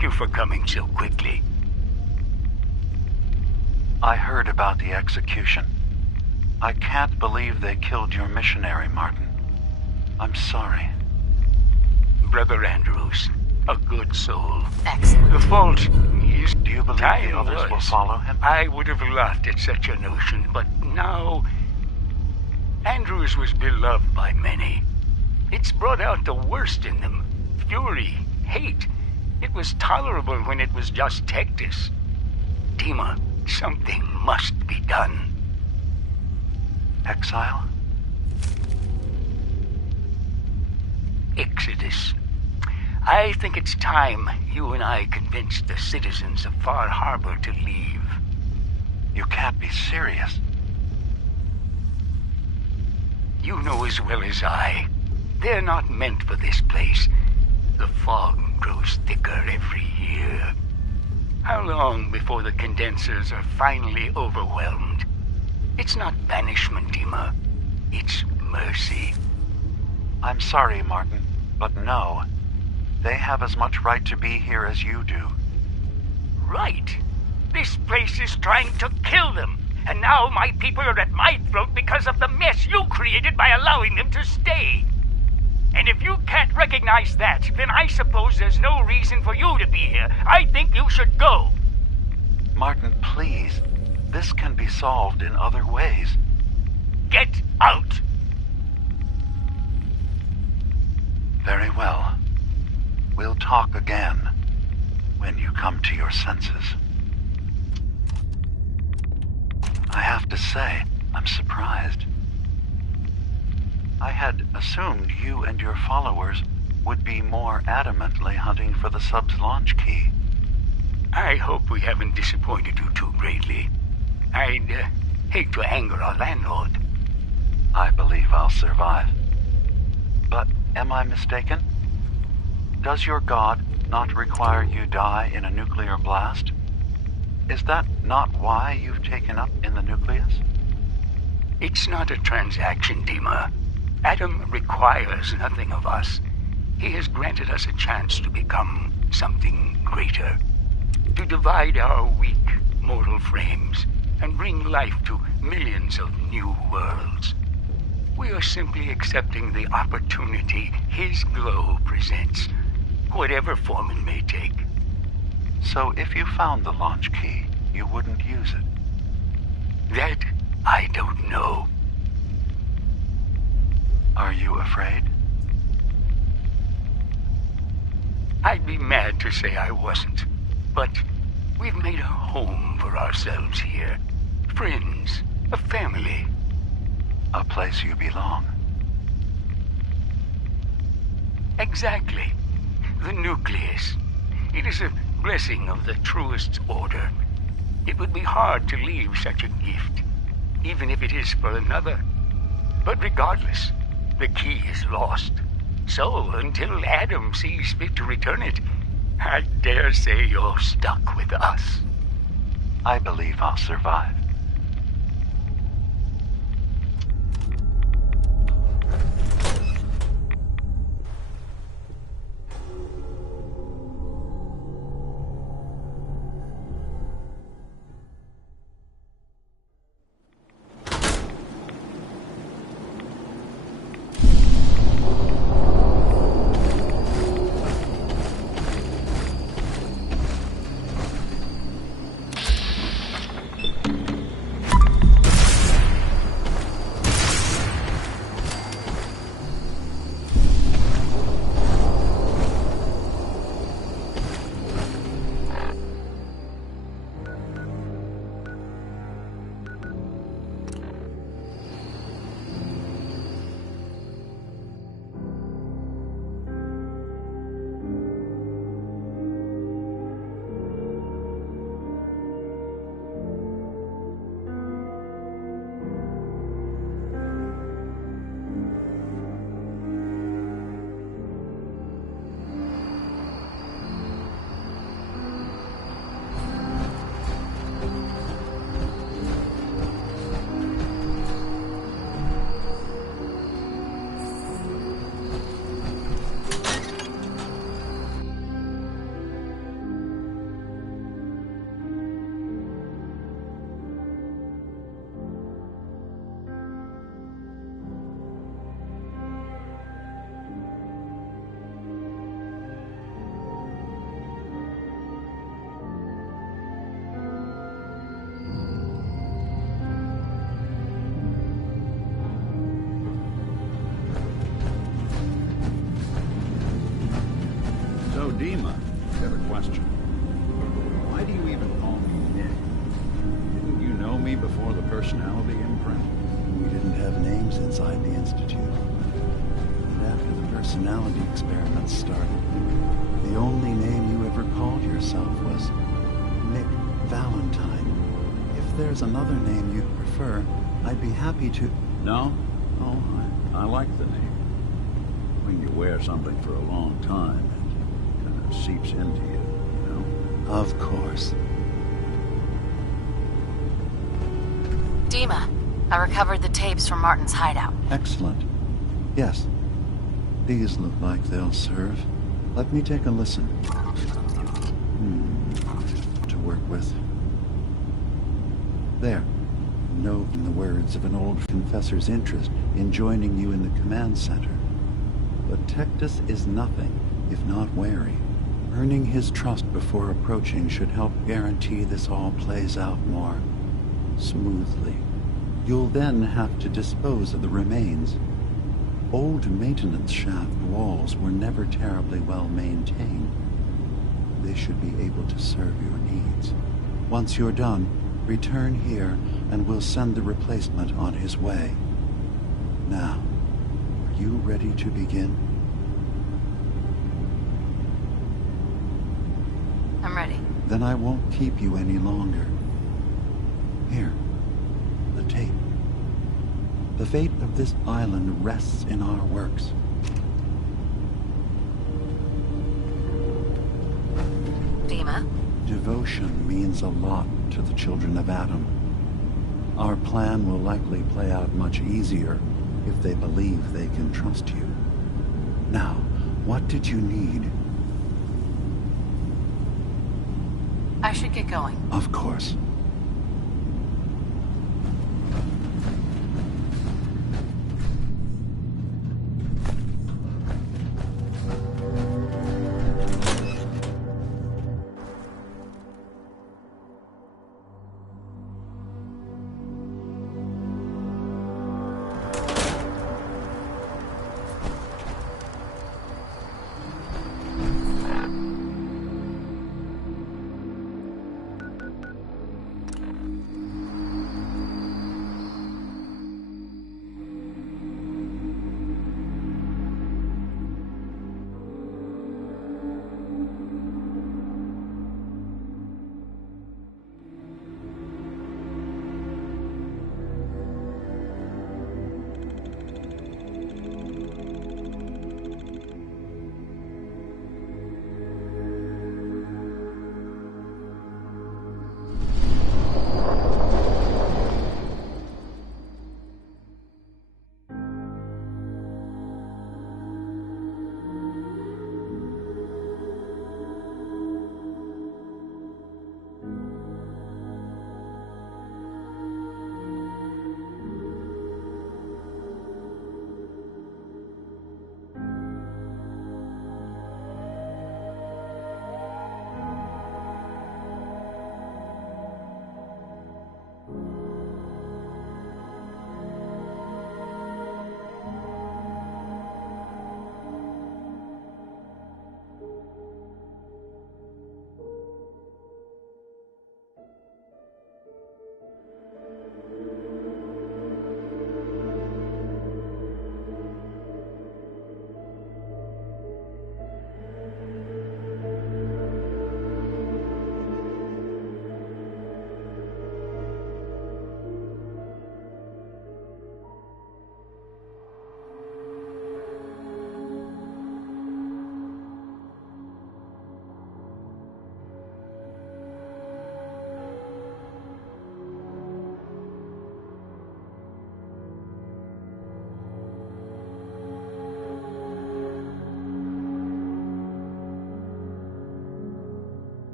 Thank you for coming so quickly. I heard about the execution. I can't believe they killed your missionary, Martin. I'm sorry. Brother Andrews, a good soul. Excellent. The fault is... Do you believe time the others will was. follow him? I would have laughed at such a notion, but now... Andrews was beloved by many. It's brought out the worst in them. Fury, hate. It was tolerable when it was just Tectus. Dima, something must be done. Exile? Exodus. I think it's time you and I convinced the citizens of Far Harbor to leave. You can't be serious. You know as well as I, they're not meant for this place. The fog grows thicker every year. How long before the condensers are finally overwhelmed? It's not banishment, Dima. It's mercy. I'm sorry, Martin, but no. They have as much right to be here as you do. Right. This place is trying to kill them. And now my people are at my throat because of the mess you created by allowing them to stay. And if you can't recognize that, then I suppose there's no reason for you to be here. I think you should go. Martin, please. This can be solved in other ways. Get out! Very well. We'll talk again when you come to your senses. I have to say, I'm surprised. I had assumed you and your followers would be more adamantly hunting for the sub's launch key. I hope we haven't disappointed you too greatly. I'd hate to anger our landlord. I believe I'll survive. But am I mistaken? Does your god not require you die in a nuclear blast? Is that not why you've taken up in the nucleus? It's not a transaction, Dima. Adam requires nothing of us. He has granted us a chance to become something greater. To divide our weak mortal frames and bring life to millions of new worlds. We are simply accepting the opportunity his glow presents, whatever form it may take. So if you found the launch key, you wouldn't use it? That I don't know. Are you afraid? I'd be mad to say I wasn't, but we've made a home for ourselves here. Friends, a family. A place you belong. Exactly. The nucleus. It is a blessing of the truest order. It would be hard to leave such a gift, even if it is for another. But regardless, the key is lost. So, until Adam sees fit to return it, I dare say you're stuck with us. I believe I'll survive. Dima, I've got a question. Why do you even call me Nick? Didn't you know me before the personality imprint? We didn't have names inside the Institute. And after the personality experiments started, the only name you ever called yourself was Nick Valentine. If there's another name you'd prefer, I'd be happy to... No? Oh, I like the name. When you wear something for a long time, it kind of seeps into you, you know? Of course. Dima, I recovered the tapes from Martin's hideout. Excellent. Yes. These look like they'll serve. Let me take a listen. To work with. There. Note in the words of an old confessor's interest in joining you in the command center. But Tectus is nothing if not wary. Earning his trust before approaching should help guarantee this all plays out more smoothly. You'll then have to dispose of the remains. Old maintenance shaft walls were never terribly well maintained. They should be able to serve your needs. Once you're done, return here and we'll send the replacement on his way. Now, are you ready to begin? I'm ready. Then I won't keep you any longer. Here, the tape. The fate of this island rests in our works. Dima? Devotion means a lot to the children of Adam. Our plan will likely play out much easier if they believe they can trust you. Now, what did you need? I should get going. Of course.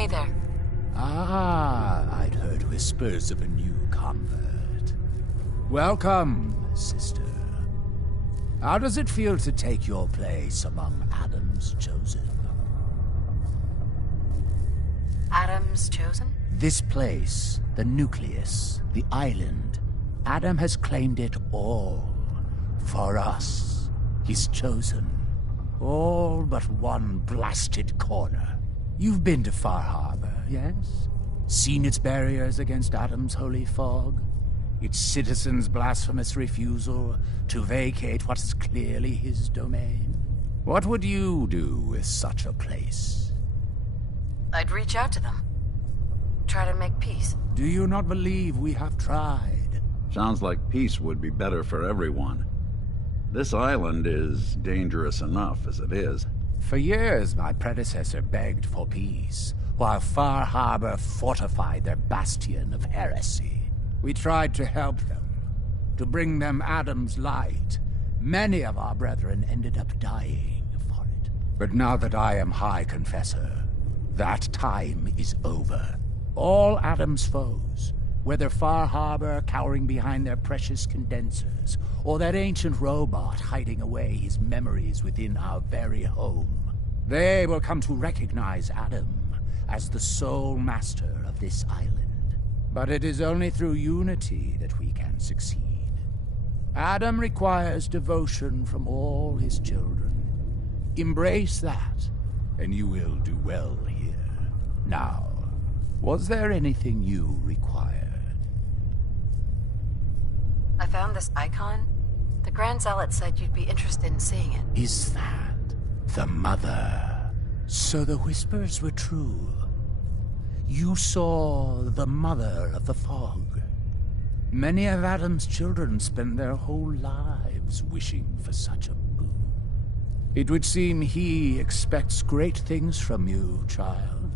Hey there. Ah, I'd heard whispers of a new convert. Welcome, sister. How does it feel to take your place among Adam's chosen? Adam's chosen? This place, the nucleus, the island, Adam has claimed it all. For us, his chosen. All but one blasted corner. You've been to Far Harbor, yes? Seen its barriers against Adam's holy fog? Its citizens' blasphemous refusal to vacate what is clearly his domain? What would you do with such a place? I'd reach out to them. Try to make peace. Do you not believe we have tried? Sounds like peace would be better for everyone. This island is dangerous enough as it is. For years, my predecessor begged for peace, while Far Harbor fortified their bastion of heresy. We tried to help them, to bring them Adam's light. Many of our brethren ended up dying for it. But now that I am High Confessor, that time is over. All Adam's foes, whether Far Harbor cowering behind their precious condensers, or that ancient robot hiding away his memories within our very home, they will come to recognize Adam as the sole master of this island. But it is only through unity that we can succeed. Adam requires devotion from all his children. Embrace that, and you will do well here. Now, was there anything you required? I found this icon. The Grand Zealot said you'd be interested in seeing it. Is that the mother? So the whispers were true. You saw the mother of the fog. Many of Adam's children spend their whole lives wishing for such a boon. It would seem he expects great things from you, child.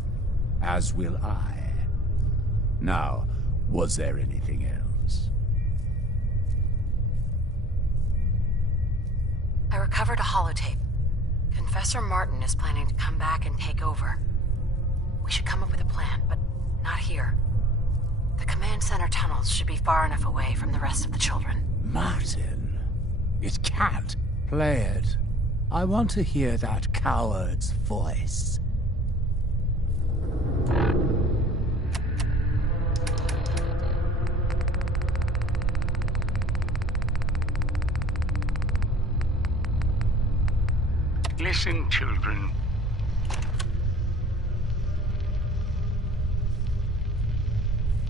As will I. Now, was there anything else? I recovered a holotape. Confessor Martin is planning to come back and take over. We should come up with a plan, but not here. The command center tunnels should be far enough away from the rest of the children. Martin, it can't. Play it. I want to hear that coward's voice. Listen, children.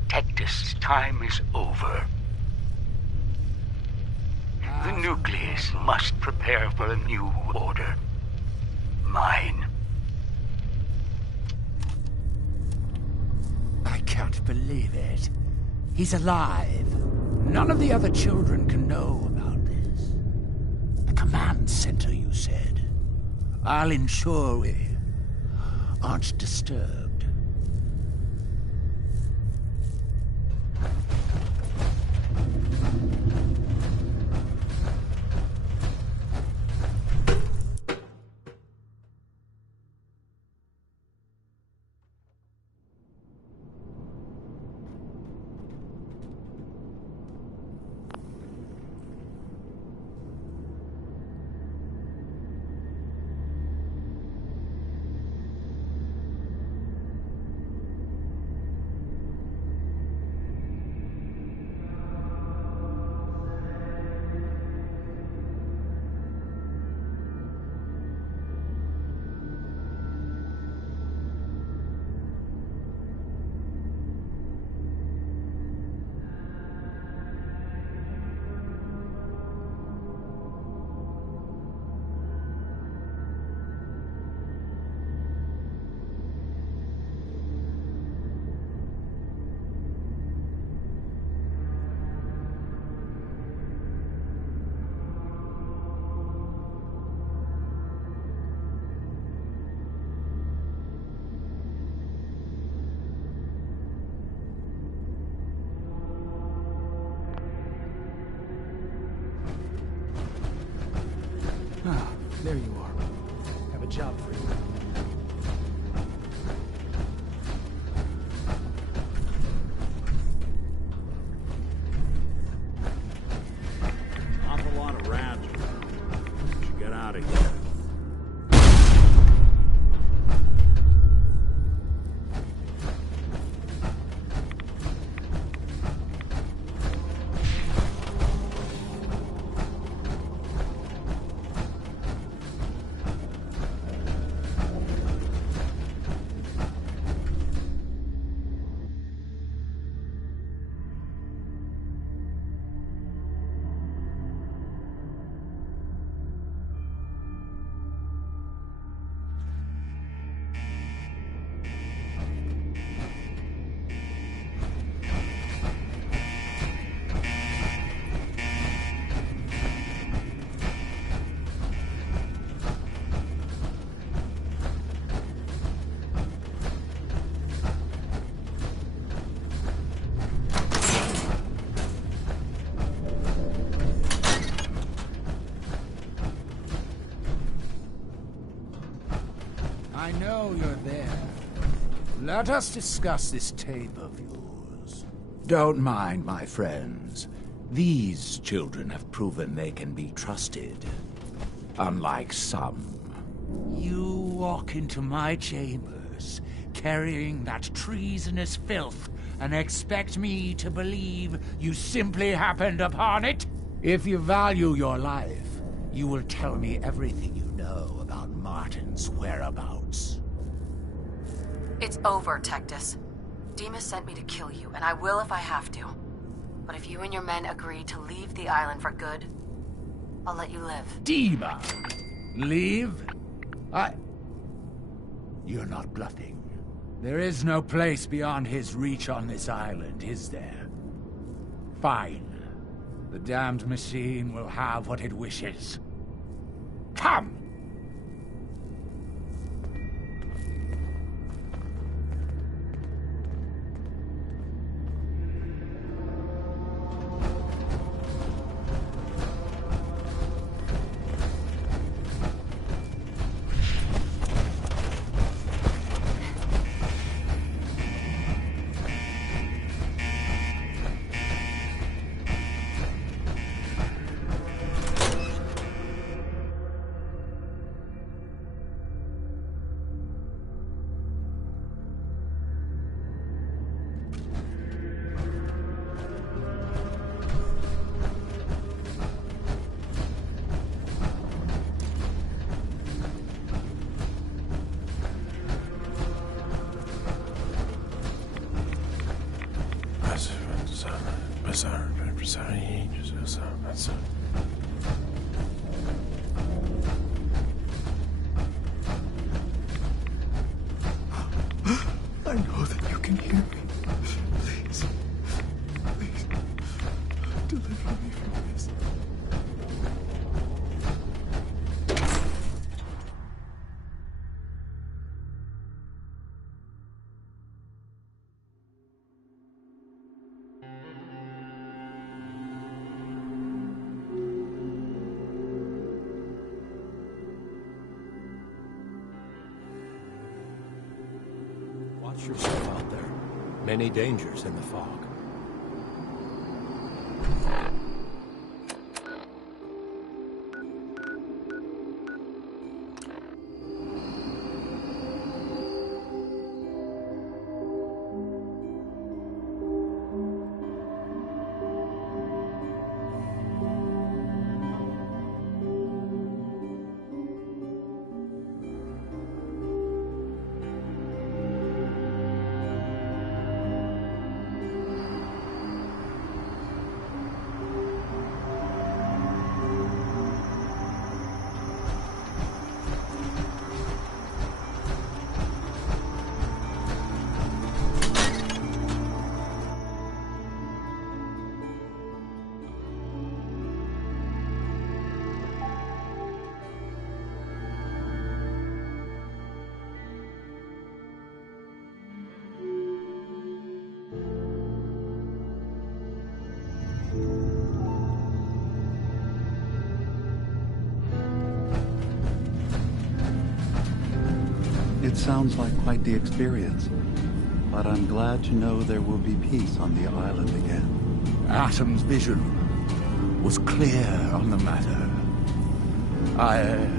Tectus' time is over. The nucleus must prepare for a new order. Mine. I can't believe it. He's alive. None of the other children can know about this. The command center, you said. I'll ensure we aren't disturbed. I know you're there. Let us discuss this tape of yours. Don't mind, my friends. These children have proven they can be trusted. Unlike some. You walk into my chambers, carrying that treasonous filth, and expect me to believe you simply happened upon it? If you value your life, you will tell me everything you know about Martin's whereabouts. It's over, Tectus. Dima sent me to kill you, and I will if I have to. But if you and your men agree to leave the island for good, I'll let you live. Dima! Leave? You're not bluffing. There is no place beyond his reach on this island, is there? Fine. The damned machine will have what it wishes. Come! I know that you can hear me. Please, please, deliver me from this. Watch yourself out there. Many dangers in the fog. It sounds like quite the experience, but I'm glad to know there will be peace on the island again. Atom's vision was clear on the matter. I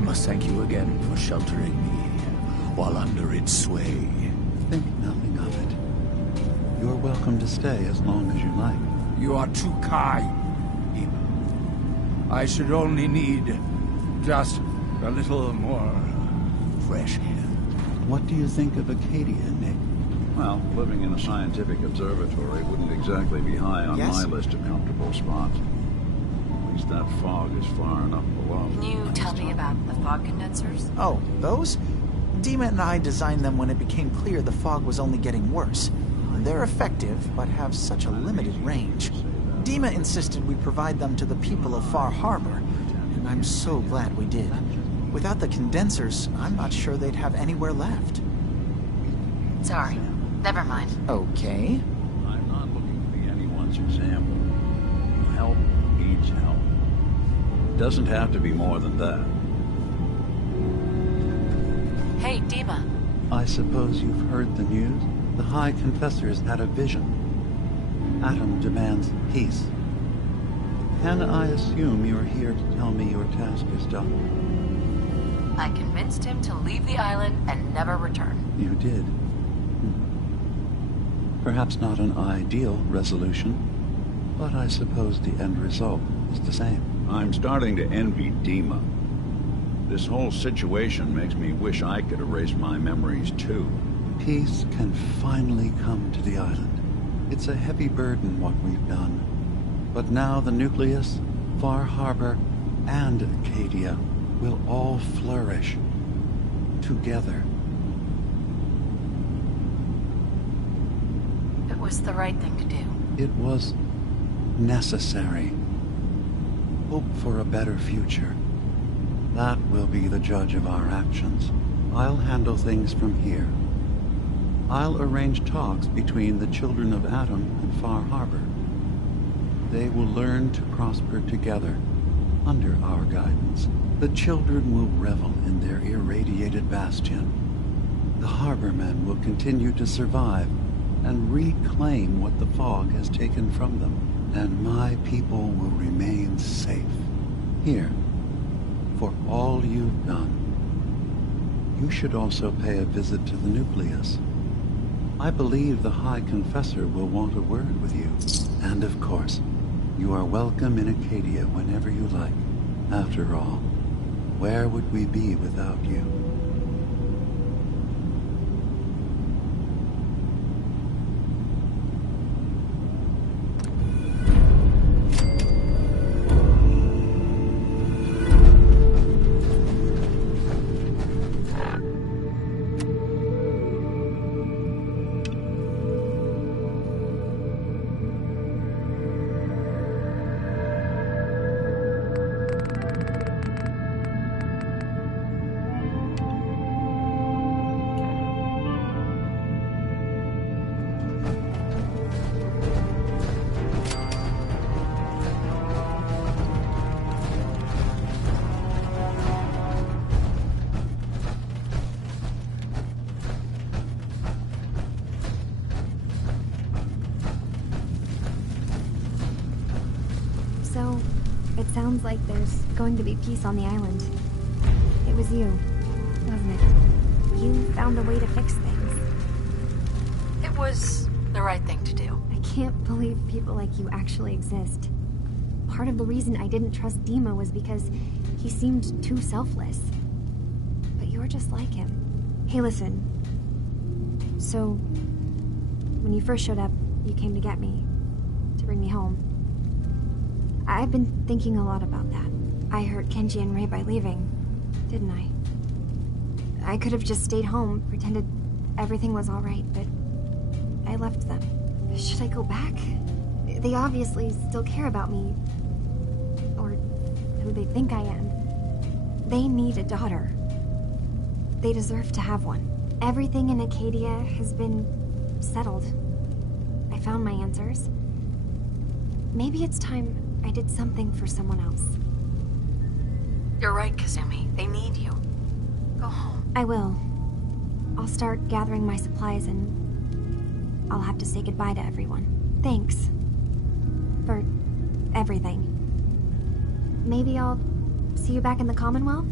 must thank you again for sheltering me while under its sway. Think nothing of it. You're welcome to stay as long as you like. You are too kind. I should only need just a little more fresh air. What do you think of Acadia, Nick? Well, living in a scientific observatory wouldn't exactly be high on my list of comfortable spots. At least that fog is far enough below. Can you tell me about the fog condensers? Oh, those? Dima and I designed them when it became clear the fog was only getting worse. They're effective, but have such a limited range. Dima insisted we provide them to the people of Far Harbor, and I'm so glad we did. Without the condensers, I'm not sure they'd have anywhere left. Sorry. Never mind. Okay. I'm not looking to be anyone's example. Help needs help. It doesn't have to be more than that. Dima. I suppose you've heard the news? The High Confessor's had a vision. Adam demands peace. Can I assume you're here to tell me your task is done? I convinced him to leave the island and never return. You did. Perhaps not an ideal resolution, but I suppose the end result is the same. I'm starting to envy Dima. This whole situation makes me wish I could erase my memories too. Peace can finally come to the island. It's a heavy burden what we've done. But now the Nucleus, Far Harbor, and Acadia will all flourish together. It was the right thing to do. It was necessary. Hope for a better future. That will be the judge of our actions. I'll handle things from here. I'll arrange talks between the children of Adam and Far Harbor. They will learn to prosper together under our guidance. The children will revel in their irradiated bastion. The harbormen will continue to survive and reclaim what the fog has taken from them. And my people will remain safe. Here, for all you've done. You should also pay a visit to the Nucleus. I believe the High Confessor will want a word with you. And of course, you are welcome in Acadia whenever you like. After all, where would we be without you? So, it sounds like there's going to be peace on the island. It was you, wasn't it? You found a way to fix things. It was the right thing to do. I can't believe people like you actually exist. Part of the reason I didn't trust Dima was because he seemed too selfless. But you're just like him. Hey, listen. So, when you first showed up, you came to get me, to bring me home. I've been thinking a lot about that. I hurt Kenji and Ray by leaving, didn't I? I could have just stayed home, pretended everything was alright, but I left them. Should I go back? They obviously still care about me. Or who they think I am. They need a daughter. They deserve to have one. Everything in Acadia has been settled. I found my answers. Maybe it's time I did something for someone else. You're right, Kazumi. They need you. Go home. I will. I'll start gathering my supplies and I'll have to say goodbye to everyone. Thanks. For everything. Maybe I'll see you back in the Commonwealth?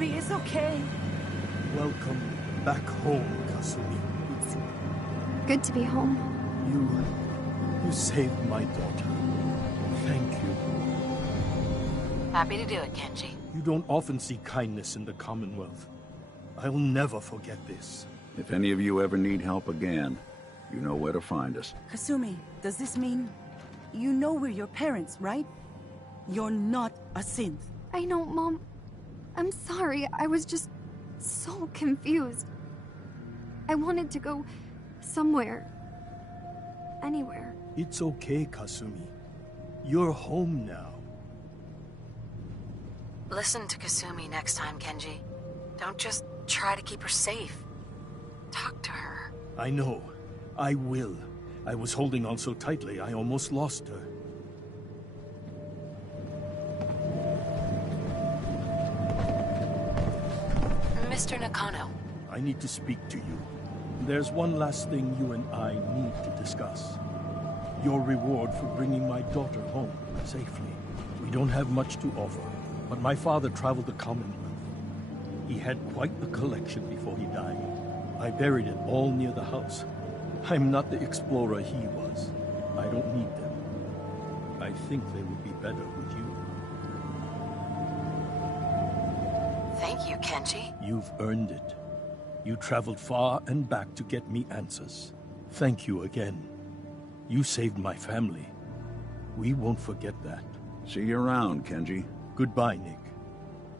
baby is okay. Welcome back home, Kasumi. It's good to be home. You saved my daughter. Thank you. Happy to do it, Kenji. You don't often see kindness in the Commonwealth. I'll never forget this. If any of you ever need help again, you know where to find us. Kasumi, does this mean you know we're your parents, right? You're not a synth. I know, Mom. I'm sorry. I was just so confused. I wanted to go somewhere. Anywhere. It's okay, Kasumi. You're home now. Listen to Kasumi next time, Kenji. Don't just try to keep her safe. Talk to her. I know. I will. I was holding on so tightly, I almost lost her. Mr. Nakano. I need to speak to you. There's one last thing you and I need to discuss. Your reward for bringing my daughter home safely. We don't have much to offer, but my father traveled the Commonwealth. He had quite a collection before he died. I buried it all near the house. I'm not the explorer he was. I don't need them. I think they would be better with you. Thank you, Kenji. You've earned it. You traveled far and back to get me answers. Thank you again. You saved my family. We won't forget that. See you around, Kenji. Goodbye, Nick.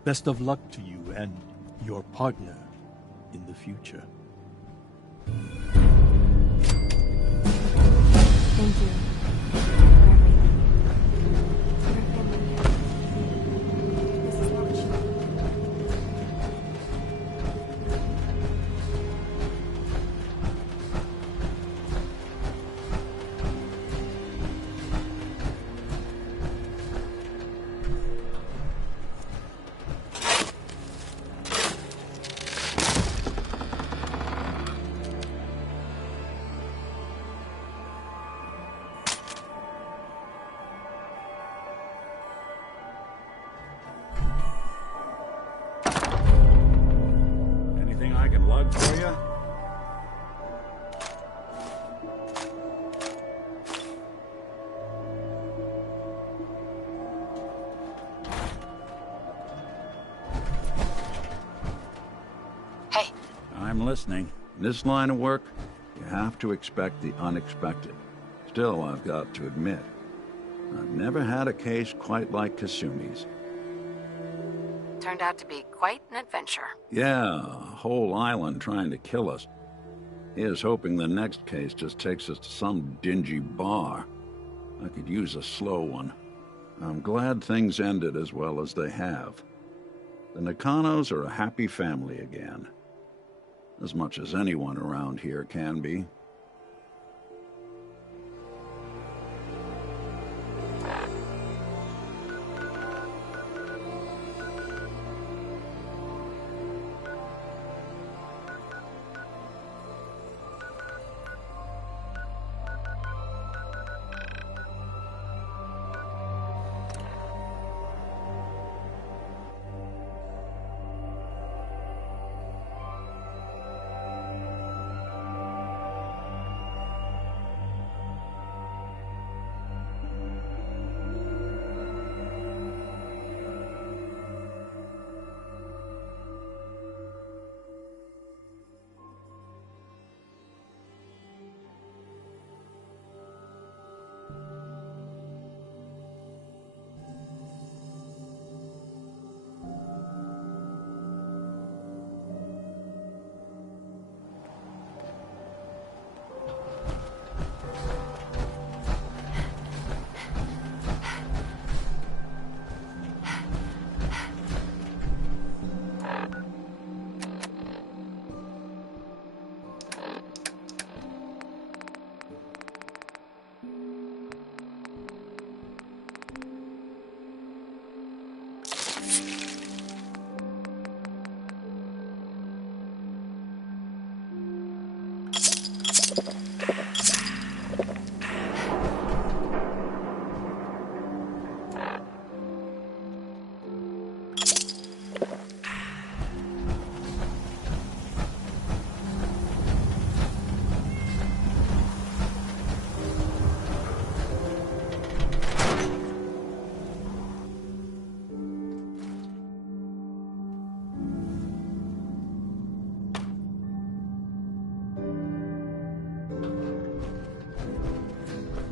Best of luck to you and your partner in the future. Thank you. Anything I can lug for you? Hey. I'm listening. In this line of work, you have to expect the unexpected. Still, I've got to admit, I've never had a case quite like Kasumi's. Turned out to be quite an adventure. Yeah, a whole island trying to kill us. Here's hoping the next case just takes us to some dingy bar. I could use a slow one. I'm glad things ended as well as they have. The Nakanos are a happy family again. As much as anyone around here can be.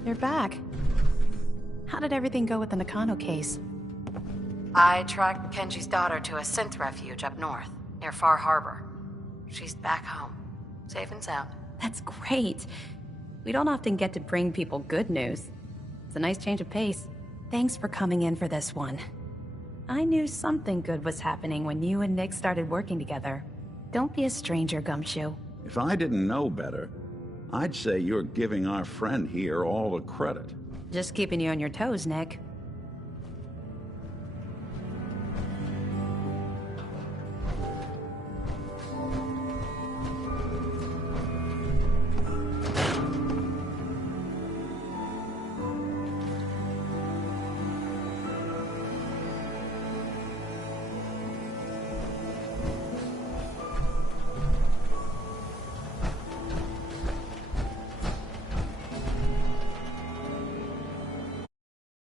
You're back. How did everything go with the Nakano case? I tracked Kenji's daughter to a synth refuge up north, near Far Harbor. She's back home, safe and sound. That's great. We don't often get to bring people good news. It's a nice change of pace. Thanks for coming in for this one. I knew something good was happening when you and Nick started working together. Don't be a stranger, Gumshoe. If I didn't know better, I'd say you're giving our friend here all the credit. Just keeping you on your toes, Nick.